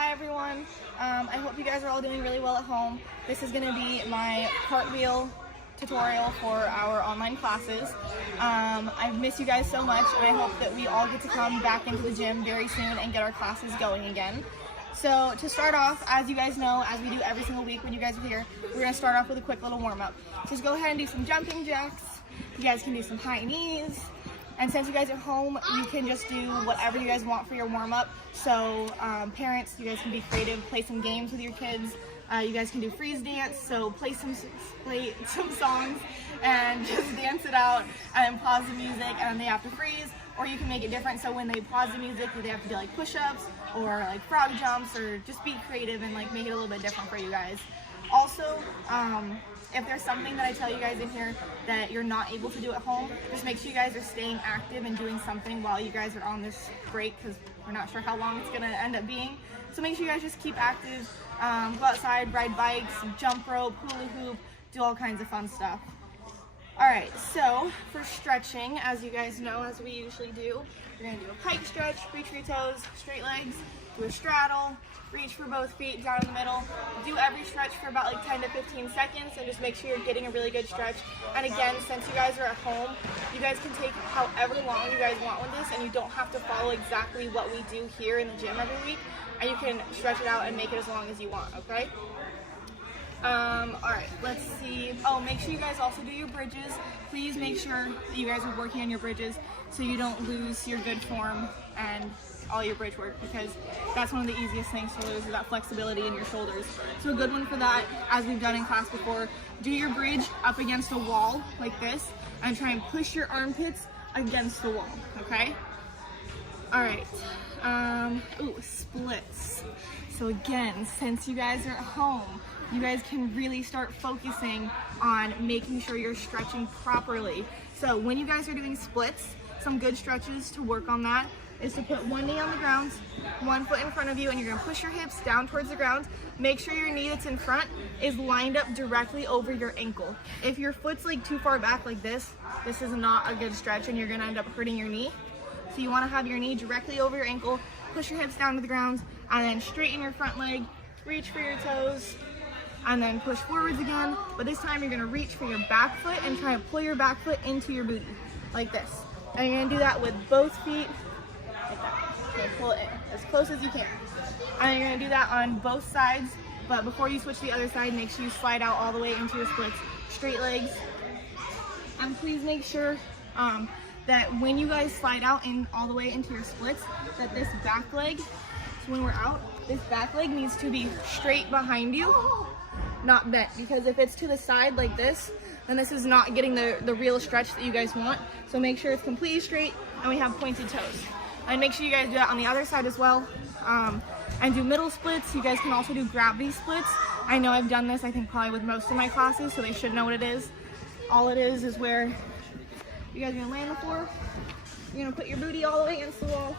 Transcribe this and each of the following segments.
Hi everyone, I hope you guys are all doing really well at home. This is going to be my cartwheel tutorial for our online classes. I miss you guys so much, and I hope that we all get to come back into the gym very soon and get our classes going again. So to start off, as you guys know, as we do every single week when you guys are here, we're going to start off with a quick little warm-up. So just go ahead and do some jumping jacks. You guys can do some high knees. And since you guys are home, you can just do whatever you guys want for your warm-up. So parents, you guys can be creative, play some games with your kids. You guys can do freeze dance, so play some songs and just dance it out and then pause the music and then they have to freeze. Or you can make it different, so when they pause the music, they have to do like push-ups or like frog jumps, or just be creative and like make it a little bit different for you guys. Also, if there's something that I tell you guys in here that you're not able to do at home, just make sure you guys are staying active and doing something while you guys are on this break, because we're not sure how long it's going to end up being. So make sure you guys just keep active, go outside, ride bikes, jump rope, hula hoop, do all kinds of fun stuff. Alright, so for stretching, as you guys know, as we usually do, you're going to do a pike stretch, reach for your toes, straight legs, do a straddle, reach for both feet down in the middle. Do every stretch for about like 10 to 15 seconds and just make sure you're getting a really good stretch. And again, since you guys are at home, you guys can take however long you guys want with this, and you don't have to follow exactly what we do here in the gym every week, and you can stretch it out and make it as long as you want, okay? Alright, let's see. Oh, make sure you guys also do your bridges. Please make sure that you guys are working on your bridges so you don't lose your good form and all your bridge work, because that's one of the easiest things to lose, is that flexibility in your shoulders. So a good one for that, as we've done in class before, do your bridge up against a wall like this and try and push your armpits against the wall, okay? Alright, splits. So again, since you guys are at home, you guys can really start focusing on making sure you're stretching properly. So when you guys are doing splits, some good stretches to work on that is to put one knee on the ground, one foot in front of you, and you're gonna push your hips down towards the ground. Make sure your knee that's in front is lined up directly over your ankle. If your foot's like too far back like this is not a good stretch and you're gonna end up hurting your knee. So you wanna have your knee directly over your ankle, push your hips down to the ground, and then straighten your front leg, reach for your toes, and then push forwards again. But this time you're gonna reach for your back foot and try and pull your back foot into your booty, like this. And you're gonna do that with both feet, like that. Okay, pull it in as close as you can. And you're gonna do that on both sides, but before you switch to the other side, make sure you slide out all the way into your splits. Straight legs. And please make sure that when you guys slide out in all the way into your splits, that this back leg, so when we're out, this back leg needs to be straight behind you, not bent, because if it's to the side like this, then this is not getting the real stretch that you guys want. So make sure it's completely straight and we have pointed toes. And make sure you guys do that on the other side as well. And do middle splits. You guys can also do gravity splits. I know I've done this, I think probably with most of my classes, so they should know what it is. All it is where you guys are gonna lay on the floor, you're gonna put your booty all the way against the wall.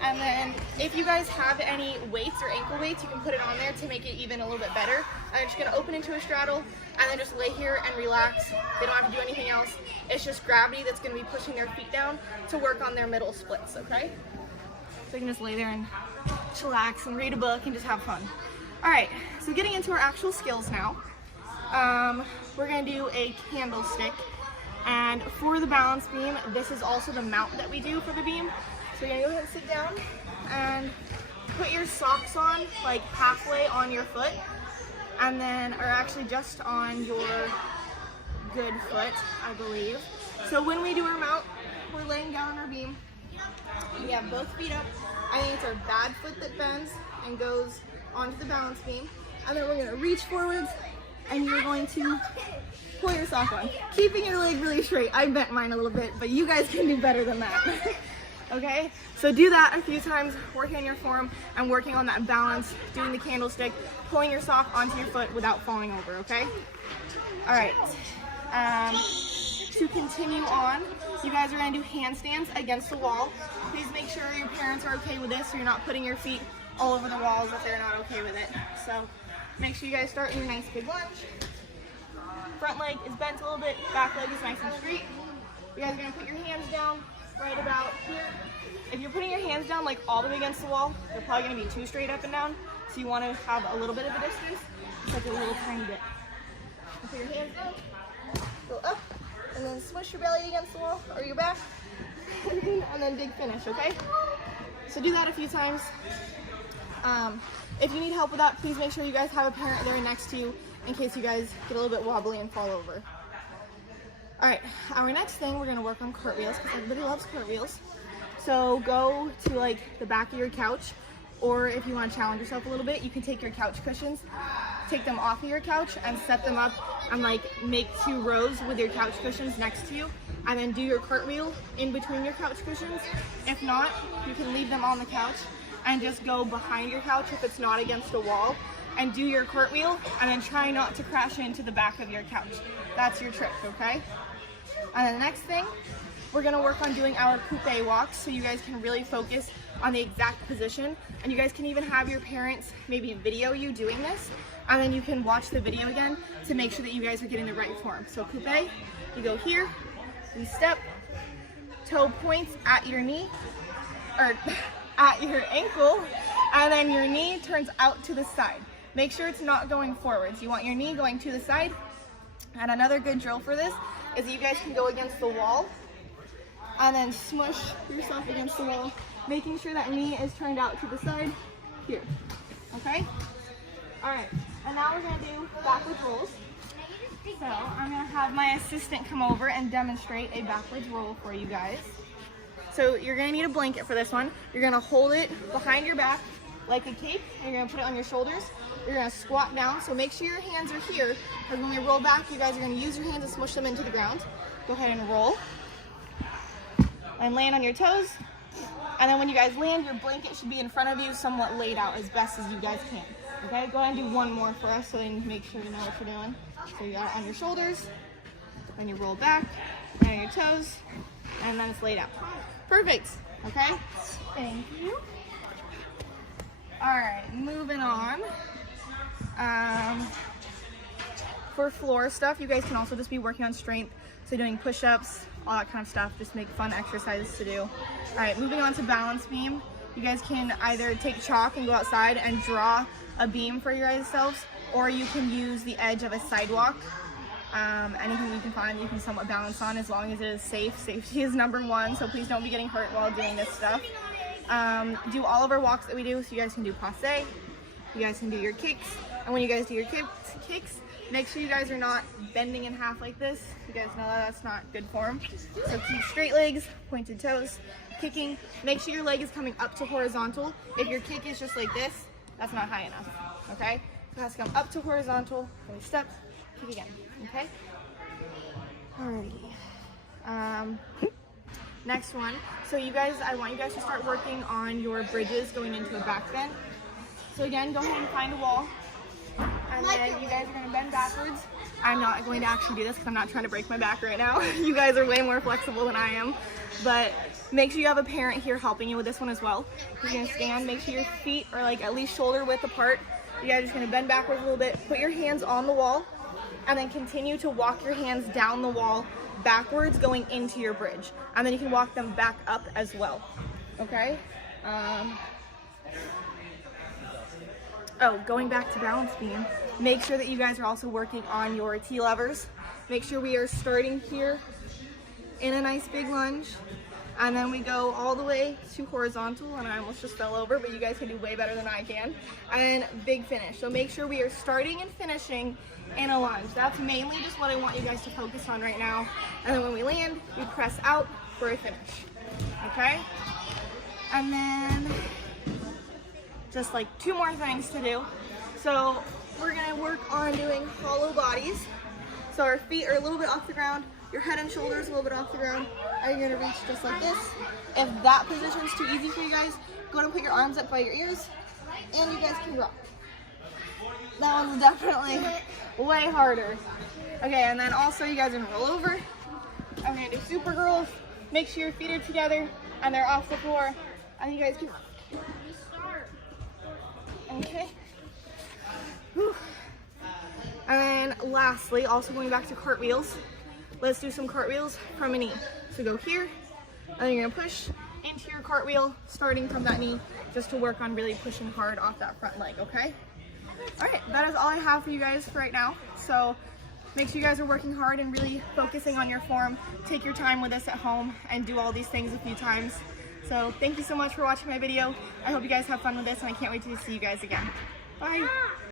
And then if you guys have any weights or ankle weights, you can put it on there to make it even a little bit better. I'm just gonna open into a straddle and then just lay here and relax. They don't have to do anything else. It's just gravity that's gonna be pushing their feet down to work on their middle splits, okay? So you can just lay there and chillax and read a book and just have fun. All right, so getting into our actual skills now. We're gonna do a candlestick. And for the balance beam, this is also the mount that we do for the beam. So you're gonna go ahead and sit down and put your socks on like halfway on your foot, and then, or actually just on your good foot, I believe. So when we do our mount, we're laying down on our beam. We have both feet up. I think it's our bad foot that bends and goes onto the balance beam. And then we're gonna reach forwards and you're going to pull your sock on, keeping your leg really straight. I bent mine a little bit, but you guys can do better than that. Okay, so do that a few times, working on your form and working on that balance, doing the candlestick, pulling your sock onto your foot without falling over, okay? All right, to continue on, you guys are gonna do handstands against the wall. Please make sure your parents are okay with this so you're not putting your feet all over the walls if they're not okay with it. So make sure you guys start in a nice big lunge. Front leg is bent a little bit, back leg is nice and straight. You guys are gonna put your hands down, right about here. If you're putting your hands down like all the way against the wall, they're probably gonna be too straight up and down. So you wanna have a little bit of a distance, just like a little tiny bit. And put your hands down, go up, and then smush your belly against the wall or your back, and then big finish, okay? So do that a few times. If you need help with that, please make sure you guys have a parent there next to you in case you guys get a little bit wobbly and fall over. All right, our next thing, we're gonna work on cartwheels because everybody loves cartwheels. So go to like the back of your couch, or if you want to challenge yourself a little bit, you can take your couch cushions, take them off of your couch and set them up and like make 2 rows with your couch cushions next to you, and then do your cartwheel in between your couch cushions. If not, you can leave them on the couch and just go behind your couch if it's not against a wall and do your cartwheel, and then try not to crash into the back of your couch. That's your trick, okay? And then the next thing, we're gonna work on doing our coupe walks so you guys can really focus on the exact position, and you guys can even have your parents maybe video you doing this, and then you can watch the video again to make sure that you guys are getting the right form. So coupe, you go here, you step, toe points at your knee, or at your ankle, and then your knee turns out to the side. Make sure it's not going forwards. You want your knee going to the side. And another good drill for this is you guys can go against the wall and then smush yourself against the wall, making sure that knee is turned out to the side here, okay? All right, and now we're gonna do backwards rolls. So I'm gonna have my assistant come over and demonstrate a backwards roll for you guys. So you're gonna need a blanket for this one. You're gonna hold it behind your back like a cape, and you're gonna put it on your shoulders. You're gonna squat down, so make sure your hands are here, because when we roll back, you guys are gonna use your hands to smush them into the ground. Go ahead and roll. And land on your toes. And then when you guys land, your blanket should be in front of you, somewhat laid out as best as you guys can. Okay, go ahead and do one more for us so then make sure you know what you're doing. So you got it on your shoulders, then you roll back, and on your toes, and then it's laid out. Perfect, okay? Thank you. All right, moving on. For floor stuff, you guys can also just be working on strength. So doing push-ups, all that kind of stuff, just make fun exercises to do. All right, moving on to balance beam. You guys can either take chalk and go outside and draw a beam for your guys' selves, or you can use the edge of a sidewalk. Anything you can find you can somewhat balance on, as long as it is safe. Safety is number one, so please don't be getting hurt while doing this stuff. Do all of our walks that we do, so you guys can do passe, you guys can do your kicks, and when you guys do your kicks, make sure you guys are not bending in half like this. You guys know that that's not good form. So keep straight legs, pointed toes, kicking. Make sure your leg is coming up to horizontal. If your kick is just like this, that's not high enough, okay? So it has to come up to horizontal, then step, kick again, okay? Alrighty. Next one. So you guys, I want you guys to start working on your bridges going into a back bend. So again, go ahead and find a wall. And then you guys are gonna bend backwards. I'm not going to actually do this because I'm not trying to break my back right now. You guys are way more flexible than I am. But make sure you have a parent here helping you with this one as well. You're gonna stand, make sure your feet are like at least shoulder width apart. You guys are just gonna bend backwards a little bit, put your hands on the wall, and then continue to walk your hands down the wall backwards going into your bridge. And then you can walk them back up as well, okay? Going back to balance beam, make sure that you guys are also working on your T-levers. Make sure we are starting here in a nice big lunge, and then we go all the way to horizontal, and I almost just fell over, but you guys can do way better than I can, and big finish. So make sure we are starting and finishing in a lunge. That's mainly just what I want you guys to focus on right now. And then when we land, we press out for a finish, okay? And then just like 2 more things to do. So we're gonna work on doing hollow bodies. So our feet are a little bit off the ground, your head and shoulders a little bit off the ground, and you're gonna reach just like this. If that position's too easy for you guys, go ahead and put your arms up by your ears, and you guys can rock. That one's definitely way harder. Okay, and then also you guys are gonna roll over. I'm gonna do super girls. Make sure your feet are together and they're off the floor, and you guys can rock. Okay. Whew. And then lastly, also going back to cartwheels, let's do some cartwheels from a knee. So go here, And then you're gonna push into your cartwheel, starting from that knee, just to work on really pushing hard off that front leg, okay? All right, that is all I have for you guys for right now. So make sure you guys are working hard and really focusing on your form. Take your time with this at home and do all these things a few times. So thank you so much for watching my video. I hope you guys have fun with this, and I can't wait to see you guys again. Bye.